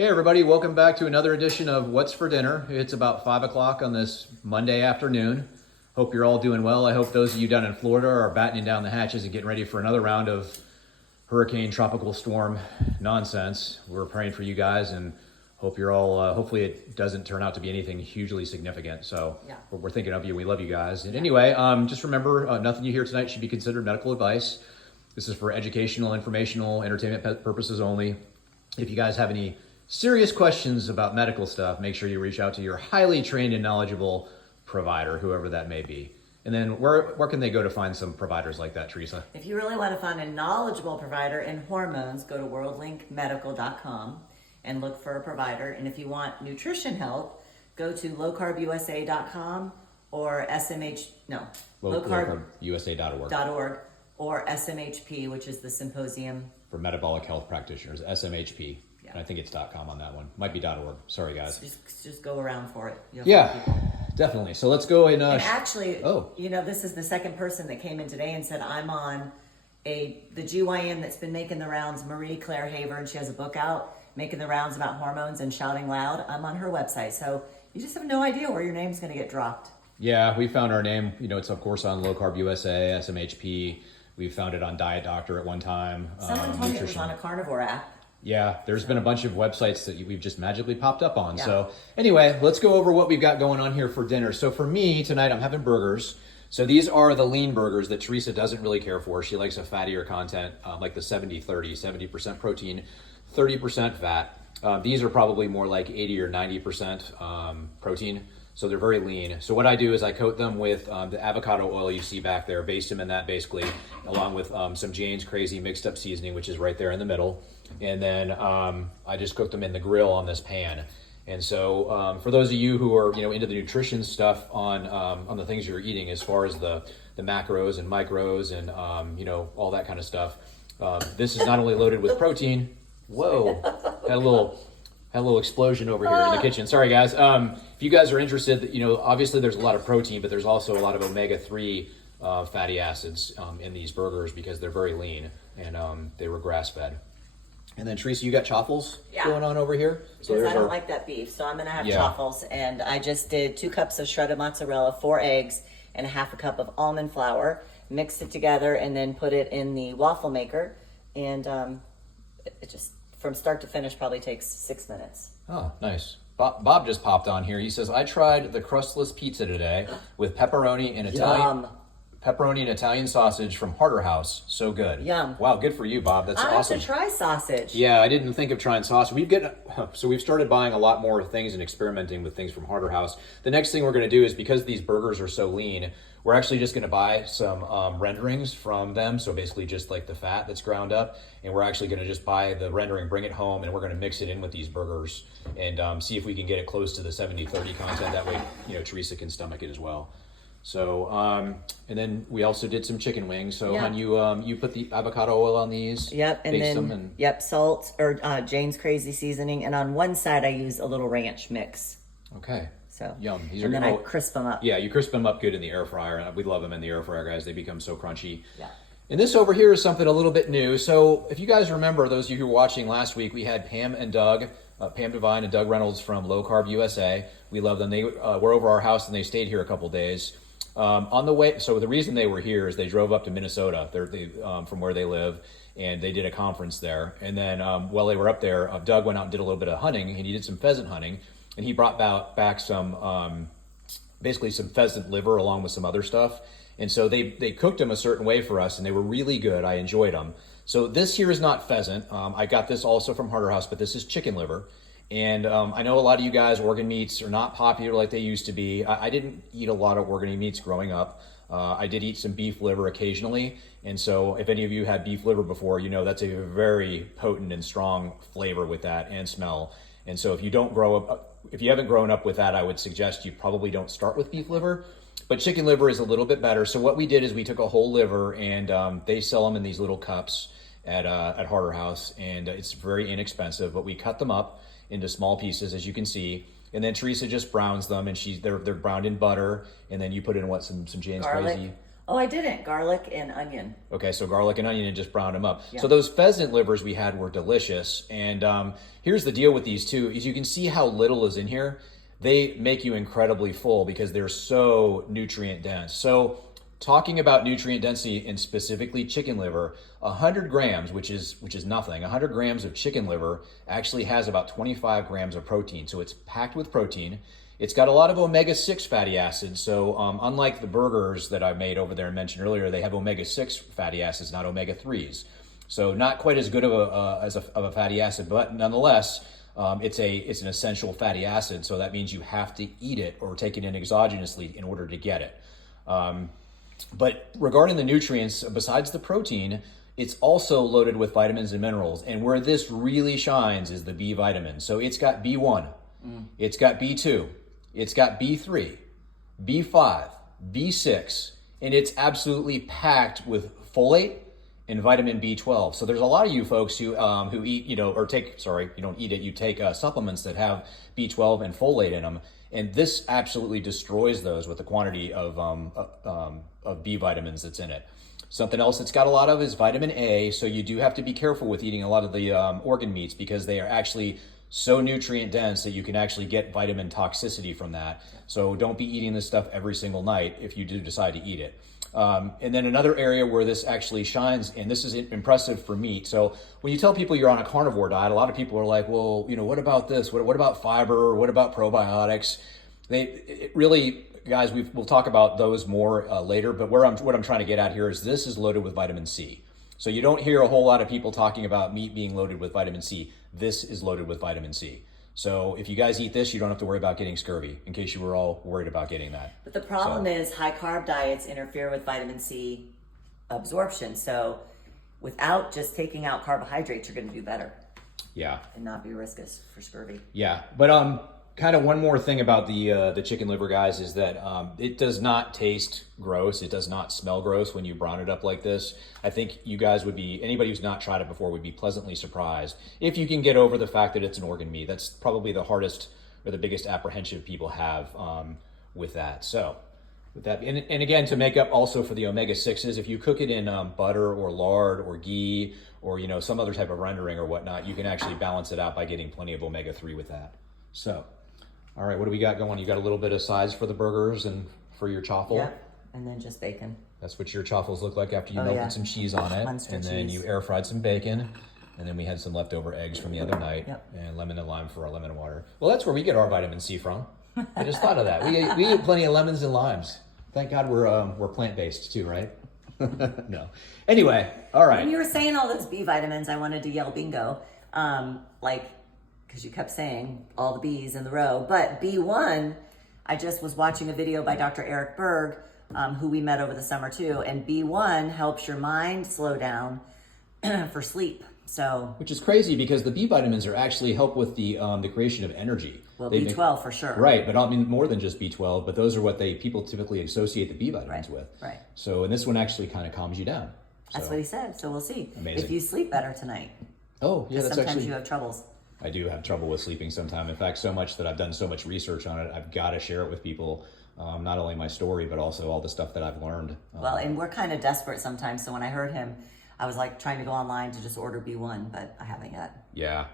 Hey everybody, welcome back to another edition of What's for Dinner. It's about 5 o'clock on this Monday afternoon. Hope you're all doing well. I hope those of you down in Florida are battening down the hatches and getting ready for another round of hurricane, tropical storm nonsense. We're praying for you guys and hope you're all, hopefully it doesn't turn out to be anything hugely significant. So we're thinking of you. We love you guys. And anyway, just remember, nothing you hear tonight should be considered medical advice. This is for educational, informational, entertainment purposes only. If you guys have any serious questions about medical stuff, make sure you reach out to your highly trained and knowledgeable provider, whoever that may be. And then where can they go to find some providers like that, Teresa? If you really want to find a knowledgeable provider in hormones, go to worldlinkmedical.com and look for a provider. And if you want nutrition help, go to lowcarbusa.com or lowcarbusa.org or SMHP, which is the Symposium for Metabolic Health Practitioners, SMHP. Yeah. And I think it's .com on that one. Might be .org. Sorry, guys. Just go around for it. Definitely. So let's go and actually, this is the second person that came in today and said, I'm on the GYN that's been making the rounds, Marie Claire Haver, and she has a book out making the rounds about hormones and shouting loud. I'm on her website. So you just have no idea where your name's going to get dropped. Yeah, we found our name. It's of course on Low Carb USA, SMHP. We found it on Diet Doctor at one time. Someone told me it was on a carnivore app. Yeah, there's been a bunch of websites that we've just magically popped up on. Yeah. So anyway, let's go over what we've got going on here for dinner. So for me tonight, I'm having burgers. So these are the lean burgers that Teresa doesn't really care for. She likes a fattier content, like the 70-30, 70% protein, 30% fat. These are probably more like 80 or 90% protein. So they're very lean. So what I do is I coat them with the avocado oil you see back there, baste them in that basically, along with some Jane's Crazy mixed up seasoning, which is right there in the middle. And then I just cook them in the grill on this pan. And so for those of you who are into the nutrition stuff on the things you're eating, as far as the macros and micros and all that kind of stuff, this is not only loaded with protein. Whoa, had a little explosion over here in the kitchen. Sorry guys. If you guys are interested, obviously there's a lot of protein, but there's also a lot of omega-3 fatty acids in these burgers because they're very lean and they were grass-fed. And then Teresa, you got chaffles going on over here? So because I don't like that beef, so I'm going to have chaffles. And I just did 2 cups of shredded mozzarella, 4 eggs, and a half a cup of almond flour. Mixed it together and then put it in the waffle maker. And it just, from start to finish, probably takes 6 minutes. Oh, nice. Bob just popped on here. He says, I tried the crustless pizza today with pepperoni and Italian sausage from Harder House. So good. Yum. Wow, good for you, Bob. That's awesome. I have to try sausage. Yeah, I didn't think of trying sausage. We've started buying a lot more things and experimenting with things from Harder House. The next thing we're going to do is, because these burgers are so lean, we're actually just going to buy some renderings from them. So basically just like the fat that's ground up. And we're actually going to just buy the rendering, bring it home, and we're going to mix it in with these burgers and see if we can get it close to the 70-30 content. That way, Teresa can stomach it as well. So, and then we also did some chicken wings. So, hon, you put the avocado oil on these. Yep, and then salt or Jane's Crazy seasoning, and on one side I use a little ranch mix. Okay. So yum. I crisp them up. Yeah, you crisp them up good in the air fryer. We love them in the air fryer, guys. They become so crunchy. Yeah. And this over here is something a little bit new. So, if you guys remember, those of you who were watching last week, we had Pam and Doug. Pam Devine and Doug Reynolds from Low Carb USA. We love them. They were over our house and they stayed here a couple days. On the way, so the reason they were here is they drove up to Minnesota, from where they live, and they did a conference there. And then while they were up there, Doug went out and did a little bit of hunting, and he did some pheasant hunting, and he brought back some, basically some pheasant liver along with some other stuff. And so they cooked them a certain way for us, and they were really good. I enjoyed them. So this here is not pheasant. I got this also from Harder House, but this is chicken liver. And I know a lot of you guys, organ meats are not popular like they used to be. I didn't eat a lot of organ meats growing up. I did eat some beef liver occasionally. And so if any of you had beef liver before, that's a very potent and strong flavor with that and smell. And so if you haven't grown up with that, I would suggest you probably don't start with beef liver. But chicken liver is a little bit better. So what we did is we took a whole liver, and they sell them in these little cups at Harder House. And it's very inexpensive, but we cut them up into small pieces, as you can see, and then Teresa just browns them, and they're browned in butter, and then you put in some Jane's Garlic. Crazy Oh, I didn't. Garlic and onion. Okay, so garlic and onion and just browned them up. Yeah. So those pheasant livers we had were delicious. And here's the deal with these too, is you can see how little is in here. They make you incredibly full because they're so nutrient dense. So talking about nutrient density and specifically chicken liver, 100 grams, which is nothing, 100 grams of chicken liver actually has about 25 grams of protein. So it's packed with protein. It's got a lot of omega-6 fatty acids. So unlike the burgers that I made over there and mentioned earlier, they have omega-6 fatty acids, not omega-3s. So not quite as good of a fatty acid, but nonetheless, it's an essential fatty acid. So that means you have to eat it or take it in exogenously in order to get it. But regarding the nutrients, besides the protein, it's also loaded with vitamins and minerals. And where this really shines is the B vitamin. So it's got B1, it's got B2, it's got B3, B5, B6, and it's absolutely packed with folate and vitamin B12. So there's a lot of you folks who eat, you don't eat it, you take supplements that have B12 and folate in them. And this absolutely destroys those with the quantity of B vitamins that's in it. Something else it's got a lot of is vitamin A. So you do have to be careful with eating a lot of the organ meats because they are actually so nutrient dense that you can actually get vitamin toxicity from that. So don't be eating this stuff every single night if you do decide to eat it. And then another area where this actually shines, and this is impressive for meat. So when you tell people you're on a carnivore diet, a lot of people are like, well, what about this? What about fiber? What about probiotics? It really, guys, we'll talk about those more later, but what I'm trying to get at here is this is loaded with vitamin C. So you don't hear a whole lot of people talking about meat being loaded with vitamin C. This is loaded with vitamin C. So if you guys eat this, you don't have to worry about getting scurvy, in case you were all worried about getting that. But the problem is high carb diets interfere with vitamin C absorption. So without just taking out carbohydrates, you're going to do better. Yeah. And not be riskus for scurvy. Yeah. But kind of one more thing about the chicken liver, guys, is that it does not taste gross. It does not smell gross when you brown it up like this. I think you guys anybody who's not tried it before would be pleasantly surprised if you can get over the fact that it's an organ meat. That's probably the hardest or the biggest apprehension people have with that. So with that, and again, to make up also for the omega-6s, if you cook it in butter or lard or ghee or some other type of rendering or whatnot, you can actually balance it out by getting plenty of omega-3 with that. So, all right, what do we got going? You got a little bit of size for the burgers and for your chaffle? Yeah, and then just bacon. That's what your chaffles look like after you melted some cheese on it. Munster and then cheese. you air fried some bacon. And then we had some leftover eggs from the other night. Yep. And lemon and lime for our lemon water. Well, that's where we get our vitamin C from. I just thought of that. We eat plenty of lemons and limes. Thank God we're plant-based too, right? No. Anyway, all right. When you were saying all those B vitamins, I wanted to yell bingo. Because you kept saying all the B's in the row. But B1, I just was watching a video by Dr. Eric Berg, who we met over the summer too. And B1 helps your mind slow down for sleep. So, which is crazy because the B vitamins are actually help with the creation of energy. Well, B12 for sure. Right, but I mean more than just B12, but those are what people typically associate the B vitamins with. Right. So, and this one actually kind of calms you down. That's what he said. So we'll see. Amazing. If you sleep better tonight. Oh, yeah, that's sometimes actually. you have troubles. I do have trouble with sleeping sometimes. In fact, so much that I've done so much research on it, I've got to share it with people. Not only my story, but also all the stuff that I've learned. Well, and we're kind of desperate sometimes. So when I heard him, I was like trying to go online to just order B1, but I haven't yet. Yeah.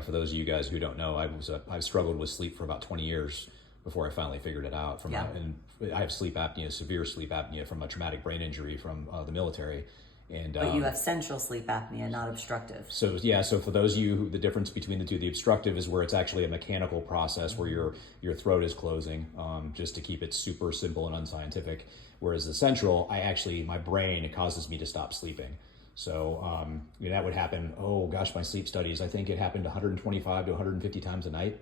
For those of you guys who don't know, I've struggled with sleep for about 20 years before I finally figured it out. And I have sleep apnea, severe sleep apnea from a traumatic brain injury from the military. But you have central sleep apnea, not obstructive. So for those of you, the difference between the two, the obstructive is where it's actually a mechanical process where your throat is closing, just to keep it super simple and unscientific. Whereas the central, my brain, it causes me to stop sleeping. So that would happen. Oh gosh, my sleep studies, I think it happened 125 to 150 times a night.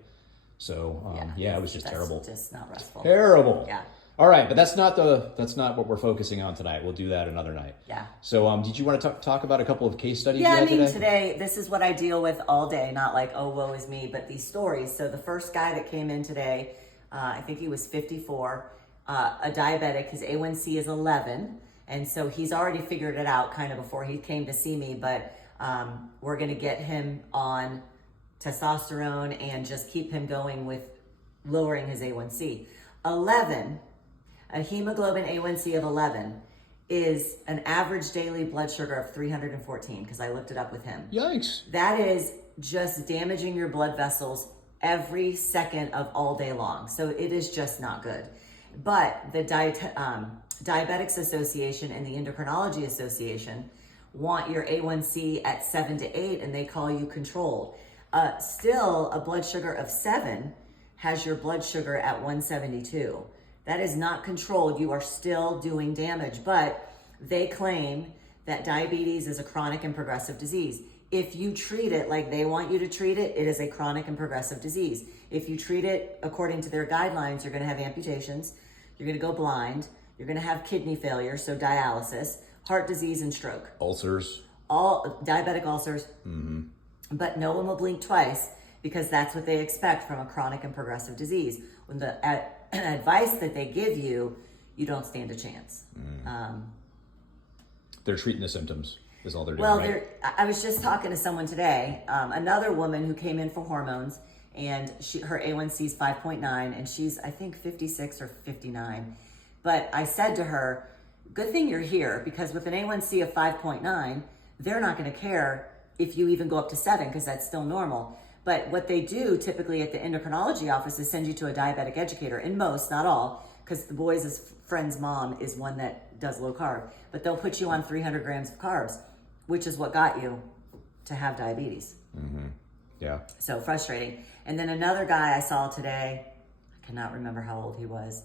So it was just terrible. Just not restful. Terrible. Yeah. All right, but that's not what we're focusing on tonight. We'll do that another night. Yeah. So did you want to talk about a couple of case studies? Yeah, today, this is what I deal with all day. Not like, oh, woe is me, but these stories. So the first guy that came in today, I think he was 54, a diabetic. His A1C is 11. And so he's already figured it out kind of before he came to see me. But we're going to get him on testosterone and just keep him going with lowering his A1C. 11, a hemoglobin A1C of 11 is an average daily blood sugar of 314, because I looked it up with him. Yikes. That is just damaging your blood vessels every second of all day long. So it is just not good. But the Diabetics Association and the Endocrinology Association want your A1C at 7 to 8, and they call you controlled. Still, a blood sugar of 7 has your blood sugar at 172. That is not controlled. You are still doing damage, but they claim that diabetes is a chronic and progressive disease. If you treat it like they want you to treat it, it is a chronic and progressive disease. If you treat it according to their guidelines, you're going to have amputations, you're going to go blind, you're going to have kidney failure, so dialysis, heart disease, and stroke. Ulcers. All diabetic ulcers. Mm-hmm. But no one will blink twice, because that's what they expect from a chronic and progressive disease. When the advice that they give you, you don't stand a chance. They're treating the symptoms is all they're doing, Well, right? I was just talking to someone today, another woman who came in for hormones, and her A1C is 5.9, and she's, I think, 56 or 59. But I said to her, good thing you're here, because with an A1C of 5.9, they're not going to care if you even go up to 7, because that's still normal. But what they do typically at the endocrinology office is send you to a diabetic educator, in most, not all, because the boys' friend's mom is one that does low carb. But they'll put you on 300 grams of carbs, which is what got you to have diabetes. Mm-hmm. Yeah. So frustrating. And then another guy I saw today, I cannot remember how old he was,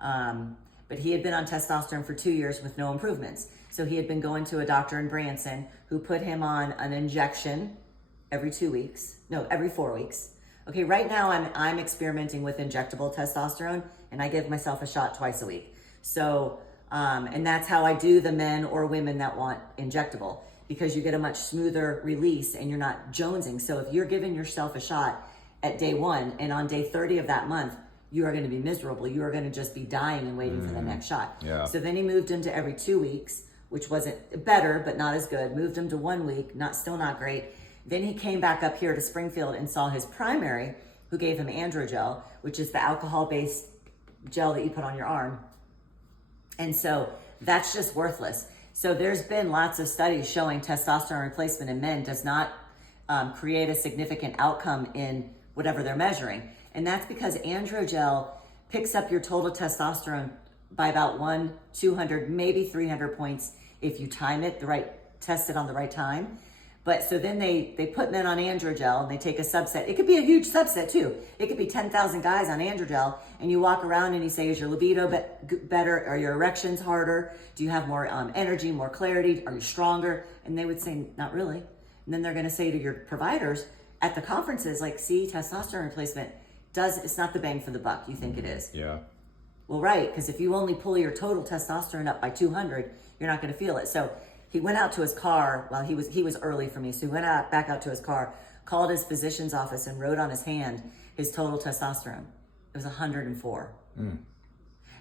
but he had been on testosterone for 2 years with no improvements. So he had been going to a doctor in Branson who put him on an injection every 4 weeks. Okay, right now I'm experimenting with injectable testosterone, and I give myself a shot twice a week. So, and that's how I do the men or women that want injectable, because you get a much smoother release and you're not jonesing. So if you're giving yourself a shot at day 1, and on day 30 of that month, you are going to be miserable. You are going to just be dying and waiting for the next shot. Yeah. So then he moved him to every 2 weeks, which wasn't better, but not as good. Moved him to 1 week, still not great. Then he came back up here to Springfield and saw his primary, who gave him Androgel, which is the alcohol-based gel that you put on your arm. And so that's just worthless. So there's been lots of studies showing testosterone replacement in men does not create a significant outcome in whatever they're measuring. And that's because Androgel picks up your total testosterone by about 200, maybe 300 points if you time it test it on the right time. But so then they put men on Androgel, and they take a subset. It could be a huge subset too. It could be 10,000 guys on Androgel, and you walk around and you say, is your libido better? Are your erections harder? Do you have more energy, more clarity? Are you stronger? And they would say, not really. And then they're going to say to your providers at the conferences, like, see, testosterone replacement it's not the bang for the buck you think it is. Yeah. Well, right, because if you only pull your total testosterone up by 200, you're not going to feel it. So he went out to his car. Well, he was early for me, so he went back out to his car, called his physician's office, and wrote on his hand his total testosterone. It was 104.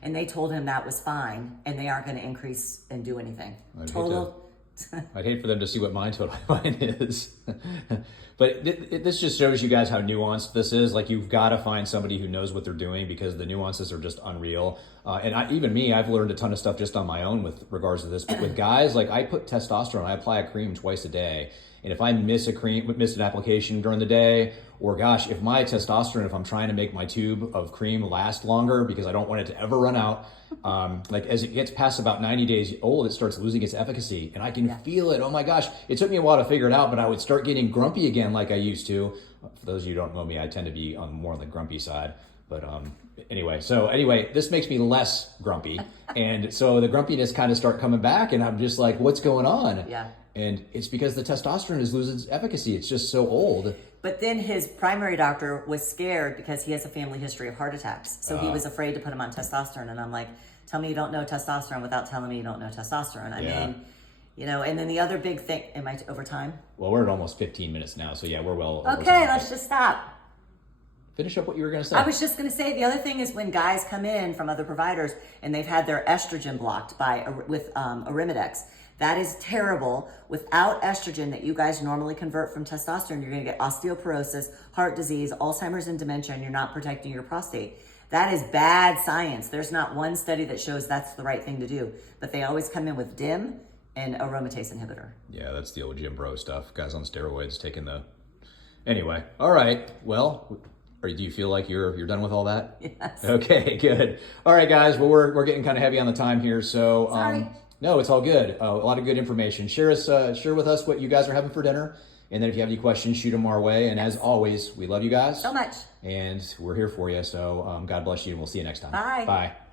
And they told him that was fine, and they aren't going to increase and do anything. I'd hate for them to see what mine is. But this just shows you guys how nuanced this is. Like, you've got to find somebody who knows what they're doing, because the nuances are just unreal. And I've learned a ton of stuff just on my own with regards to this. But with guys, like, I put testosterone, I apply a cream twice a day. And if I miss an application during the day, or gosh, if my testosterone, if I'm trying to make my tube of cream last longer because I don't want it to ever run out, like as it gets past about 90 days old, it starts losing its efficacy, and I can feel it. Oh my gosh, it took me a while to figure it out, but I would start getting grumpy again like I used to. For those of you who don't know me, I tend to be more on the grumpy side. But anyway, this makes me less grumpy. And so the grumpiness kind of start coming back, and I'm just like, what's going on? Yeah. And it's because the testosterone is losing its efficacy. It's just so old. But then his primary doctor was scared because he has a family history of heart attacks. So he was afraid to put him on testosterone. And I'm like, tell me you don't know testosterone without telling me you don't know testosterone. I mean, and then the other big thing, am I over time? Well, we're at almost 15 minutes now. So yeah, we're well over Okay, time. let's just stop. Finish up what you were going to say. I was just going to say, the other thing is when guys come in from other providers and they've had their estrogen blocked with Arimidex. That is terrible. Without estrogen that you guys normally convert from testosterone, you're going to get osteoporosis, heart disease, Alzheimer's, and dementia, and you're not protecting your prostate. That is bad science. There's not one study that shows that's the right thing to do, but they always come in with DIM and aromatase inhibitor. Yeah, that's the old Jim Bro stuff. Guys on steroids taking the. Anyway, all right. Well, do you feel like you're done with all that? Yes. Okay, good. All right, guys. Well, we're getting kind of heavy on the time here, so Sorry. no, it's all good. A lot of good information. Share with us what you guys are having for dinner, and then if you have any questions, shoot them our way. And as always, we love you guys So much. and we're here for you. So God bless you, and we'll see you next time. Bye. Bye.